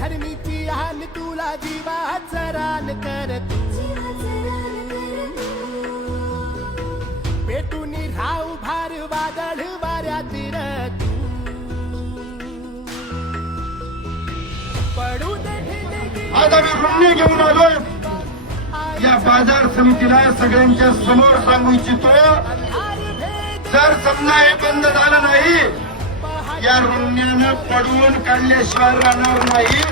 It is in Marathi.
धरणीची हान तुला जीवाचं रान कर पेटून राहू भार वादळ वाऱ्यात तू पडू दे आज आम्ही रुग्ण घेऊन आलोय या बाजार समितीला सगळ्यांच्या समोर सांगू इच्छितो जर समजा हे बंद झालं नाही या रुग्णानं पडवून काढल्याशिवाय राहणार नाही।